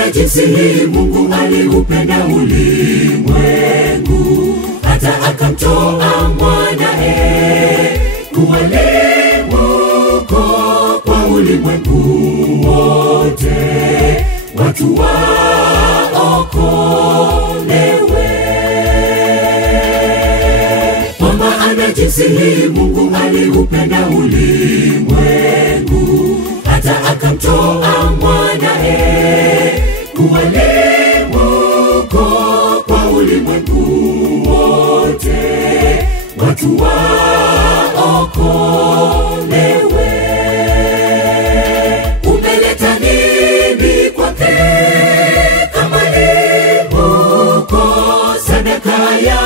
maana jinsi hii Mungu aliupenda ulimwengu, hata akamtoa mwanae kuwa limbuko kwa ulimwengu wote, watu waokolewe. Kwa maana jinsi hii Mungu aliupenda ulimwengu, hata akamtoa mwanae kuwa limbuko kwa ulimwengu wote, watu waokolewe. Umeleta nini kwake kama limbuko, sadaka ya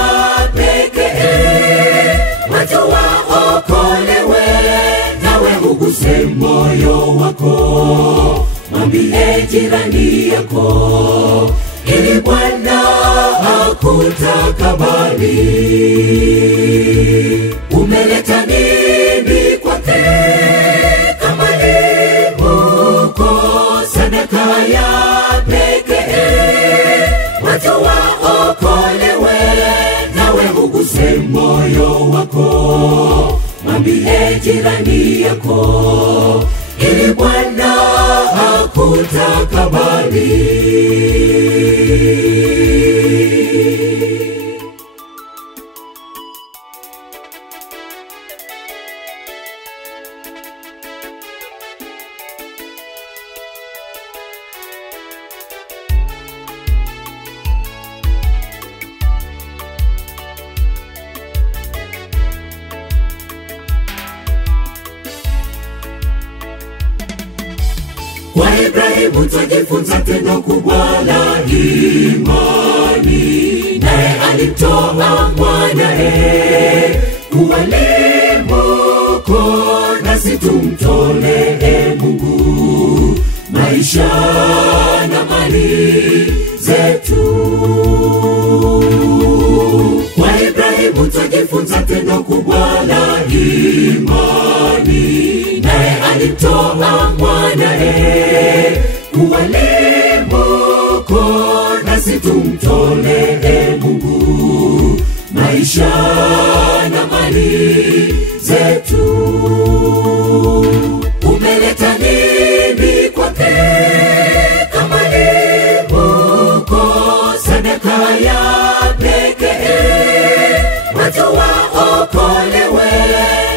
pekee, watu waokolewe. Nawe uguse moyo wako, mwambie jirani yako, ili Bwana akutakabali. Umeleta nini kwake kama limbuko, sadaka ya pekee, watu waokolewe. Nawe uguse moyo wako, mwambie jirani yako, ili Bwana akutakabali. Kwa Ibrahimu twajifunza tendo kubwa la imani, naye alimtoa mwanae kuwa limbuko, nasi tumtolee Mungu maisha na mali zetu. Kwa Ibrahimu twajifunza tendo kubwa la imani, naye alimtoa mwanae kuwa limbuko, nasi tumtolee Mungu maisha na mali zetu. Umeleta nini kwake kama limbuko, sadaka ya pekee, watu waokolewe.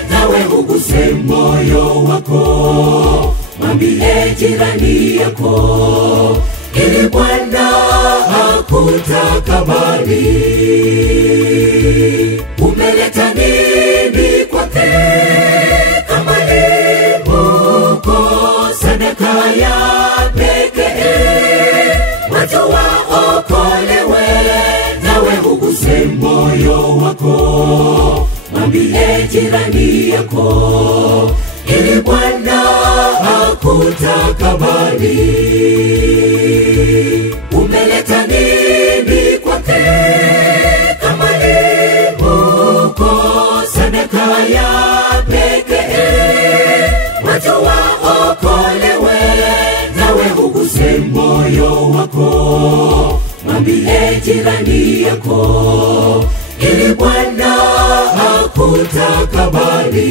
Nawe uguse moyo wako, mwambie jirani yako, ili Bwana akutakabali. Umeleta nini kwake kama limbuko, sadaka ya pekee, watu waokolewe. Nawe uguse moyo wako, mwambie jirani yako, ili Bwana akutakabali. Umeleta nini kwake kama limbuko, sadaka ya pekee, watu waokolewe. Nawe uguse moyo wako, mwambie jirani yako, ili Bwana akutakabali.